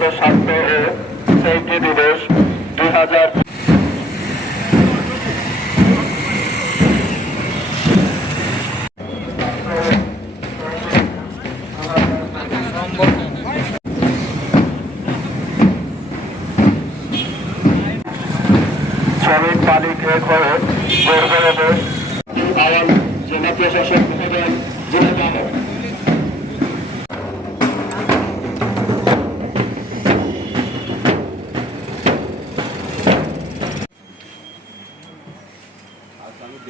আন্তর্জাতিক স্বাস্থ্য ও সেফটি দিবস দুই হাজার শ্রমিক মালিক জেলা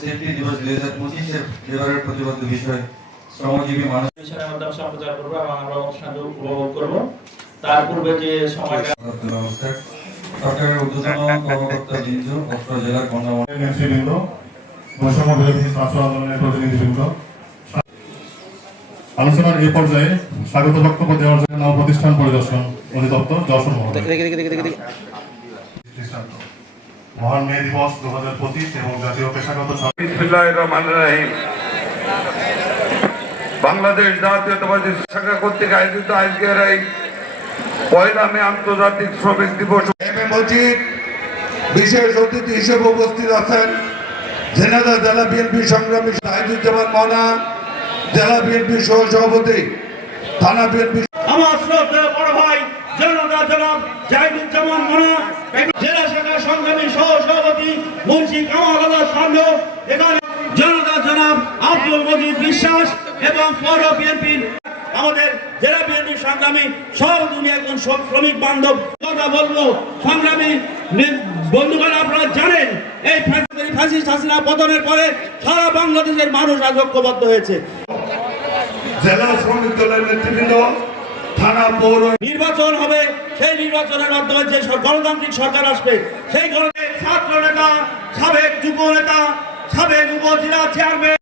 সেফটি দিবস দুই হাজার পঁচিশের এবারের প্রতিবদ্ধ বিষয় শ্রমজীবী মানুষ টেলিভিশনের মাধ্যমে সম্প্রচার করব এবং আমরা অনুষ্ঠানটি উপভোগ করব। তার পূর্বে যে সময়টা সরকারের কর্মকর্তা বৃন্দ অত্র জেলার গণমাধ্যম নেতৃবৃন্দ বৈষম্য বিরোধী ছাত্র আন্দোলনের প্রতিনিধিবৃন্দ। আলোচনার এই পর্যায়ে স্বাগত বক্তব্য দেওয়ার জন্য নব প্রতিষ্ঠান পরিদর্শন অধিদপ্তর দৃষ্টান্ত। মহান মে দিবস দু হাজার পঁচিশ এবং জাতীয় পেশাগত বিসমিল্লাহির বাংলাদেশ জাতীয়তাবাদী শাখা কর্তৃক আয়োজিত আজকের এই পয়লা মে আন্তর্জাতিক শ্রমিক দিবস মজিদ বিশেষ অতিথি হিসেবে উপস্থিত আছেন ঝিনাইদহ জেলা বিএনপি সংগ্রামী সাহিদুজ্জামান মৌনা জেলা বিএনপি সহ সভাপতি থানা বিএনপি আমার শ্রদ্ধেয় বড় ভাই জনতা জনাব জাহিদুজ্জামান মোনা সংগ্রামী সহ সভাপতি মুন্সি কামাল আল্লাহ এখানে জনতা জনাব আব্দুল মজিদ বিশ্বাস এবং পৌর বিএনপির আমাদের জেলা বিএনপির সংগ্রামী সভাপতি উনি একজন শ্রম- শ্রমিক বান্ধব। কথা বলব সংগ্রামী বন্ধুগণ আপনারা জানেন এই ফ্যাসিস্ট হাসিনা পতনের পরে সারা বাংলাদেশের মানুষ আজ ঐক্যবদ্ধ হয়েছে। জেলা শ্রমিক দলের নেতৃবৃন্দ থানা পৌর নির্বাচন হবে সেই নির্বাচনের মাধ্যমে যে গণতান্ত্রিক সরকার আসবে, সেই গণতান্ত্রিক ছাত্র নেতা সাবেক যুব নেতা সাবেক উপজেলা চেয়ারম্যান